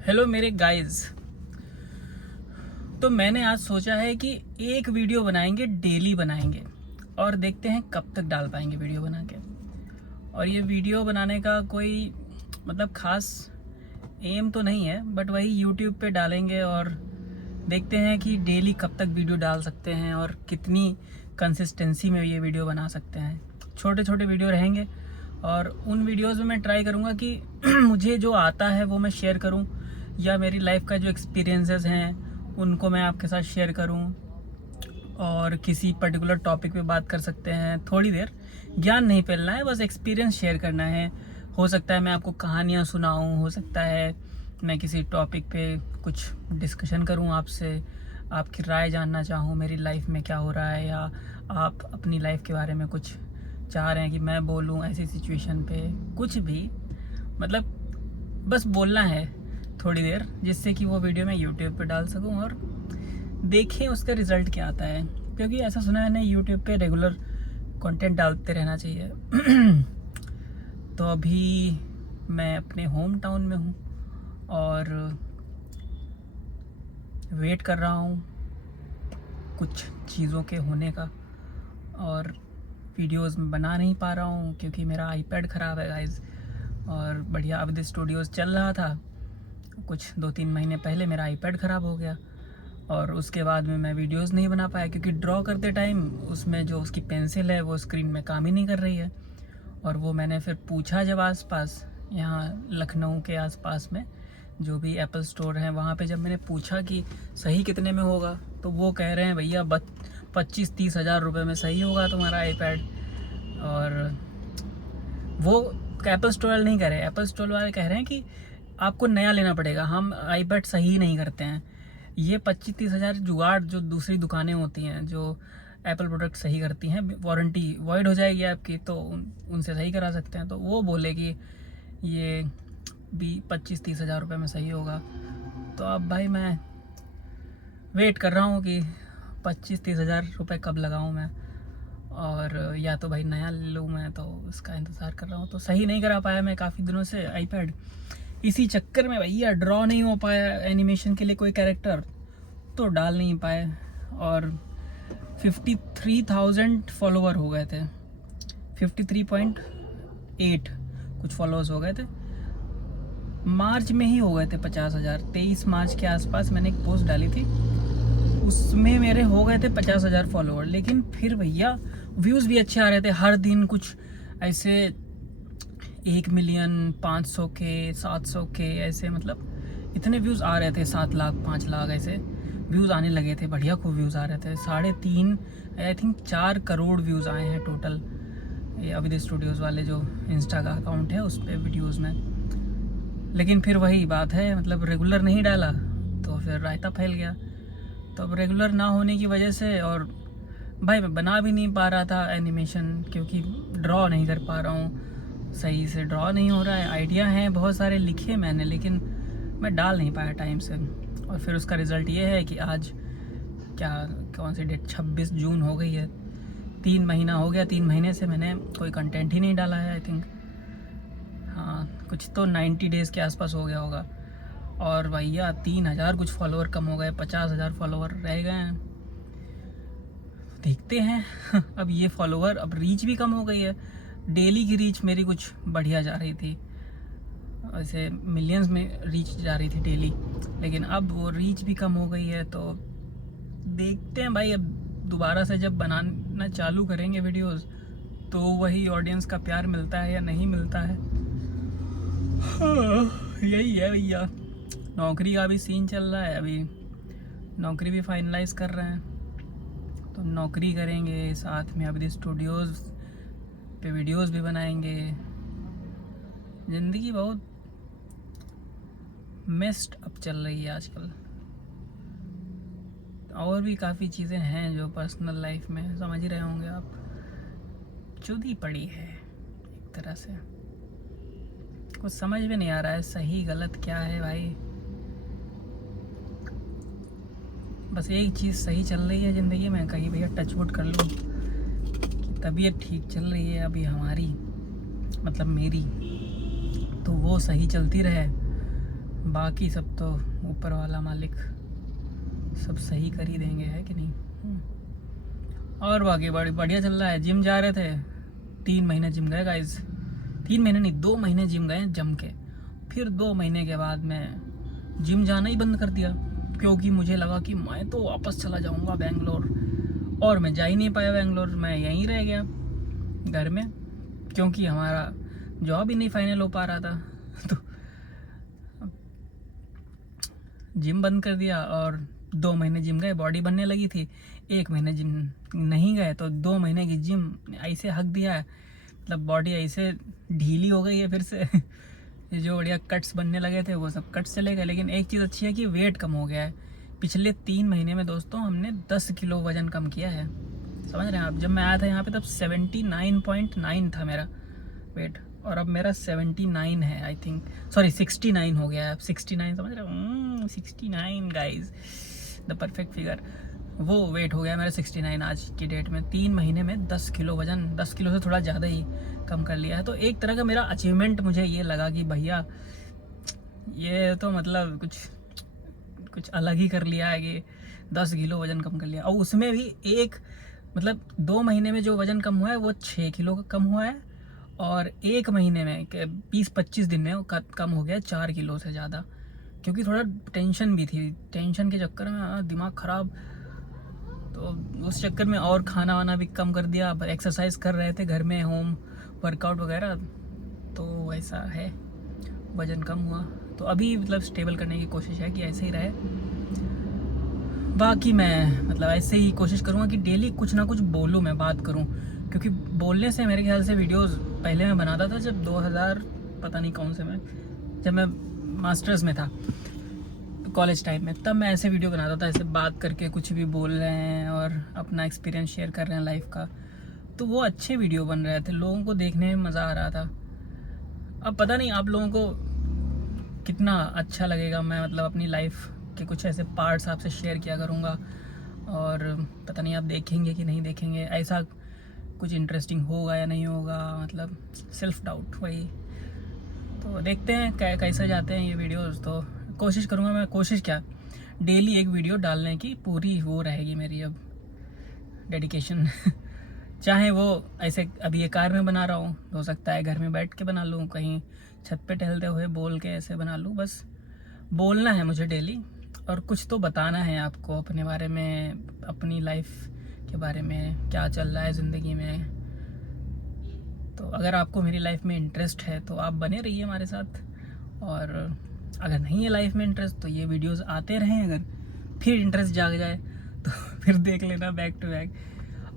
Hello मेरे guys. तो मैंने आज सोचा है कि एक वीडियो बनाएंगे, डेली बनाएंगे और देखते हैं कब तक डाल पाएंगे वीडियो बना के। और ये वीडियो बनाने का कोई मतलब खास एम तो नहीं है, बट वही यूट्यूब पे डालेंगे और देखते हैं कि डेली कब तक वीडियो डाल सकते हैं और कितनी कंसिस्टेंसी में ये वीडियो बना सकते हैं। छोटे छोटे वीडियो रहेंगे और उन वीडियोस में मैं ट्राई करूँगा कि मुझे जो आता है वो मैं शेयर करूँ, या मेरी लाइफ का जो एक्सपीरियंसेस हैं उनको मैं आपके साथ शेयर करूँ। और किसी पर्टिकुलर टॉपिक पे बात कर सकते हैं, थोड़ी देर। ज्ञान नहीं फैलना है, बस एक्सपीरियंस शेयर करना है। हो सकता है मैं आपको कहानियाँ सुनाऊँ, हो सकता है मैं किसी टॉपिक पे कुछ डिस्कशन करूँ आपसे, आपकी राय जानना चाहूँ मेरी लाइफ में क्या हो रहा है, या आप अपनी लाइफ के बारे में कुछ चाह रहे हैं कि मैं बोलूँ ऐसी सिचुएशन पे। कुछ भी मतलब बस बोलना है थोड़ी देर, जिससे कि वो वीडियो मैं यूट्यूब पे डाल सकूं और देखें उसका रिज़ल्ट क्या आता है। क्योंकि ऐसा सुना है ना, यूट्यूब पे रेगुलर कंटेंट डालते रहना चाहिए। तो अभी मैं अपने होम टाउन में हूँ और वेट कर रहा हूँ कुछ चीज़ों के होने का, और वीडियोस बना नहीं पा रहा हूँ क्योंकि मेरा आईपैड ख़राब है गाइस। और बढ़िया अवधि स्टूडियोज़ चल रहा था, कुछ 2-3 महीने पहले मेरा आईपैड ख़राब हो गया और उसके बाद में मैं वीडियोस नहीं बना पाया क्योंकि ड्रॉ करते टाइम उसमें जो उसकी पेंसिल है वो स्क्रीन में काम ही नहीं कर रही है। और वो मैंने फिर पूछा जब आसपास, यहाँ लखनऊ के आसपास में जो भी एप्पल स्टोर है वहाँ पे जब मैंने पूछा कि सही कितने में होगा, तो वो कह रहे हैं भैया 25-30 हज़ार रुपये में सही होगा तुम्हारा आईपैड। और वो एप्पल स्टोर वाले नहीं कह रहे, एप्पल स्टोर वाले कह रहे हैं कि आपको नया लेना पड़ेगा, हम आईपैड सही नहीं करते हैं। ये 25-30 हज़ार जुगाड़ जो दूसरी दुकानें होती हैं जो एप्पल प्रोडक्ट सही करती हैं, वारंटी वॉइड हो जाएगी आपकी तो उनसे सही करा सकते हैं। तो वो बोले कि ये भी 25-30 हज़ार रुपये में सही होगा। तो अब भाई मैं वेट कर रहा हूँ कि 25-30 हज़ार रुपये कब लगाऊँ मैं, और या तो भाई नया ले लूँ मैं, तो उसका इंतज़ार कर रहा हूँ। तो सही नहीं करा पाया मैं काफ़ी दिनों से आईपैड, इसी चक्कर में भैया ड्रॉ नहीं हो पाया एनिमेशन के लिए कोई कैरेक्टर, तो डाल नहीं पाए। और 53,000 फॉलोवर हो गए थे, 53.8 कुछ फॉलोअर्स हो गए थे। मार्च में ही हो गए थे 50,000, 23 मार्च के आसपास मैंने एक पोस्ट डाली थी, उसमें मेरे हो गए थे 50,000 फॉलोअर। लेकिन फिर भैया व्यूज़ भी अच्छे आ रहे थे, हर दिन कुछ ऐसे 1 मिलियन 500 के 700 के ऐसे, मतलब इतने व्यूज़ आ रहे थे। 7 लाख 5 लाख ऐसे व्यूज़ आने लगे थे, बढ़िया खूब व्यूज़ आ रहे थे। 3.5 आई थिंक 4 करोड़ व्यूज़ आए हैं टोटल, ये अविद स्टूडियोज़ वाले जो इंस्टा का अकाउंट है उस पर वीडियोज़ में। लेकिन फिर वही बात है, मतलब रेगुलर नहीं डाला तो फिर रायता फैल गया। तो अब रेगुलर ना होने की वजह से, और भाई मैं बना भी नहीं पा रहा था एनिमेशन क्योंकि ड्रॉ नहीं कर पा रहा हूँ, सही से ड्रॉ नहीं हो रहा है। आइडिया हैं बहुत सारे लिखे मैंने, लेकिन मैं डाल नहीं पाया टाइम से। और फिर उसका रिज़ल्ट ये है कि आज क्या, कौन सी डेट, 26 जून हो गई है। 3 महीना हो गया, 3 महीने से मैंने कोई कंटेंट ही नहीं डाला है आई थिंक। हाँ कुछ तो 90 डेज़ के आसपास हो गया होगा। और भैया 3,000 कुछ फॉलोअर कम हो गए, 50,000 फॉलोअर रह गए हैं। देखते हैं। अब ये फॉलोअर, अब रीच भी कम हो गई है। डेली की रीच मेरी कुछ बढ़िया जा रही थी, ऐसे मिलियंस में रीच जा रही थी डेली, लेकिन अब वो रीच भी कम हो गई है। तो देखते हैं भाई, अब दोबारा से जब बनाना चालू करेंगे वीडियोस तो वही ऑडियंस का प्यार मिलता है या नहीं मिलता है। यही है भैया। नौकरी का भी सीन चल रहा है, अभी नौकरी भी फाइनलाइज कर रहे हैं, तो नौकरी करेंगे साथ में अभी स्टूडियोज़ पे वीडियोस भी बनाएंगे। ज़िंदगी बहुत मेस्ड अप चल रही है आजकल। और भी काफ़ी चीज़ें हैं जो पर्सनल लाइफ में, समझ ही रहे होंगे आप, चुदी पड़ी है एक तरह से। कुछ समझ में नहीं आ रहा है सही गलत क्या है भाई। बस एक चीज़ सही चल रही है ज़िंदगी में, कहीं भैया टचवुड कर लूँ कि तबीयत ठीक चल रही है अभी हमारी, मतलब मेरी, तो वो सही चलती रहे, बाकी सब तो ऊपर वाला मालिक सब सही कर ही देंगे, है कि नहीं। और बाकी बड़ी बढ़िया चल रहा है। जिम जा रहे थे, 3 महीने जिम गए गाइज, 3 महीने नहीं 2 महीने जिम गए जम के। फिर 2 महीने के बाद मैं जिम जाना ही बंद कर दिया, क्योंकि मुझे लगा कि मैं तो वापस चला जाऊंगा बेंगलोर, और मैं जा ही नहीं पाया बेंगलोर। मैं यहीं रह गया घर में, क्योंकि हमारा जॉब ही नहीं फाइनल हो पा रहा था। तो जिम बंद कर दिया, और 2 महीने जिम गए, बॉडी बनने लगी थी। 1 महीने जिम नहीं गए तो 2 महीने की जिम ऐसे हक दिया है, मतलब बॉडी ऐसे ढीली हो गई है फिर से। ये जो बढ़िया कट्स बनने लगे थे वो सब कट्स चले गए। लेकिन एक चीज़ अच्छी है कि वेट कम हो गया है। पिछले 3 महीने में दोस्तों हमने 10 किलो वज़न कम किया है, समझ रहे हैं आप। जब मैं आया था यहाँ पे तब 79.9 था मेरा वेट, और अब मेरा 79 है आई थिंक, सॉरी 69 हो गया है अब। 69 समझ रहे हो, 69 गाइज, द परफेक्ट फिगर। वो वेट हो गया मेरा 69 आज की डेट में। 3 महीने में 10 किलो वज़न, 10 किलो से थोड़ा ज़्यादा ही कम कर लिया है। तो एक तरह का मेरा अचीवमेंट मुझे ये लगा कि भैया ये तो मतलब कुछ अलग ही कर लिया है कि 10 किलो वज़न कम कर लिया। और उसमें भी एक मतलब 2 महीने में जो वज़न कम हुआ है वो 6 किलो का कम हुआ है, और 1 महीने में 20-25 दिन में वो कम हो गया 4 किलो से ज़्यादा। क्योंकि थोड़ा टेंशन भी थी, टेंशन के चक्कर में दिमाग ख़राब, तो उस चक्कर में और खाना वाना भी कम कर दिया। एक्सरसाइज कर रहे थे घर में, होम वर्कआउट वगैरह, तो वैसा है, वज़न कम हुआ। तो अभी मतलब स्टेबल करने की कोशिश है कि ऐसे ही रहे। बाकी मैं मतलब ऐसे ही कोशिश करूँगा कि डेली कुछ ना कुछ बोलूँ, मैं बात करूँ, क्योंकि बोलने से मेरे ख्याल से वीडियोस पहले मैं बनाता था जब 2000 पता नहीं कौन से में, जब मैं मास्टर्स में था कॉलेज टाइम में, तब मैं ऐसे वीडियो बनाता था, ऐसे बात करके कुछ भी बोल रहे हैं और अपना एक्सपीरियंस शेयर कर रहे हैं लाइफ का। तो वो अच्छे वीडियो बन रहे थे, लोगों को देखने में मज़ा आ रहा था। अब पता नहीं आप लोगों को कितना अच्छा लगेगा, मैं मतलब अपनी लाइफ के कुछ ऐसे पार्ट्स आपसे शेयर किया करूँगा, और पता नहीं आप देखेंगे कि नहीं देखेंगे, ऐसा कुछ इंटरेस्टिंग होगा या नहीं होगा, मतलब सेल्फ डाउट वही। तो देखते हैं कैसे जाते हैं ये वीडियोस। तो कोशिश करूँगा मैं, कोशिश क्या, डेली एक वीडियो डालने की पूरी वो रहेगी मेरी अब डेडिकेशन। चाहे वो ऐसे अभी ये कार में बना रहा हूँ, हो सकता है घर में बैठ के बना लूँ, कहीं छत पे टहलते हुए बोल के ऐसे बना लूँ। बस बोलना है मुझे डेली, और कुछ तो बताना है आपको अपने बारे में, अपनी लाइफ के बारे में, क्या चल रहा है ज़िंदगी में। तो अगर आपको मेरी लाइफ में इंटरेस्ट है तो आप बने रहिए हमारे साथ, और अगर नहीं है लाइफ में इंटरेस्ट तो ये वीडियोस आते रहें। अगर फिर इंटरेस्ट जाग जाए तो फिर देख लेना बैक टू बैक।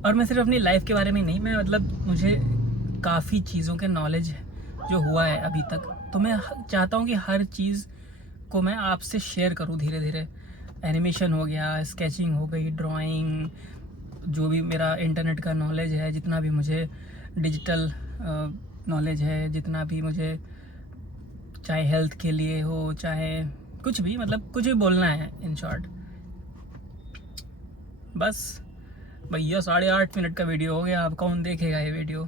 और मैं सिर्फ अपनी लाइफ के बारे में नहीं, मैं मतलब मुझे काफ़ी चीज़ों के नॉलेज जो हुआ है अभी तक, तो मैं चाहता हूँ कि हर चीज़ को मैं आपसे शेयर करूँ धीरे धीरे। एनिमेशन हो गया, स्केचिंग हो गई, ड्राइंग, जो भी मेरा इंटरनेट का नॉलेज है, जितना भी मुझे डिजिटल नॉलेज है, जितना भी मुझे, चाहे हेल्थ के लिए हो, चाहे कुछ भी, मतलब कुछ भी बोलना है इन शॉर्ट। बस भैया 8.5 मिनट का वीडियो हो गया, अब कौन देखेगा ये वीडियो।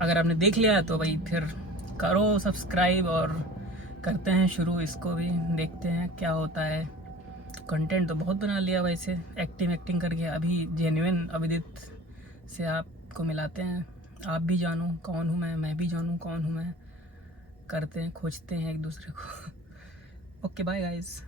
अगर आपने देख लिया तो भाई फिर करो सब्सक्राइब, और करते हैं शुरू इसको भी, देखते हैं क्या होता है। कंटेंट तो बहुत बना लिया वैसे, एक्टिंग करके। अभी जेन्युइन अविदित से आपको मिलाते हैं, आप भी जानूं कौन हूँ मैं भी जानूं कौन हूँ मैं। करते हैं, खोजते हैं एक दूसरे को। Okay bye guys.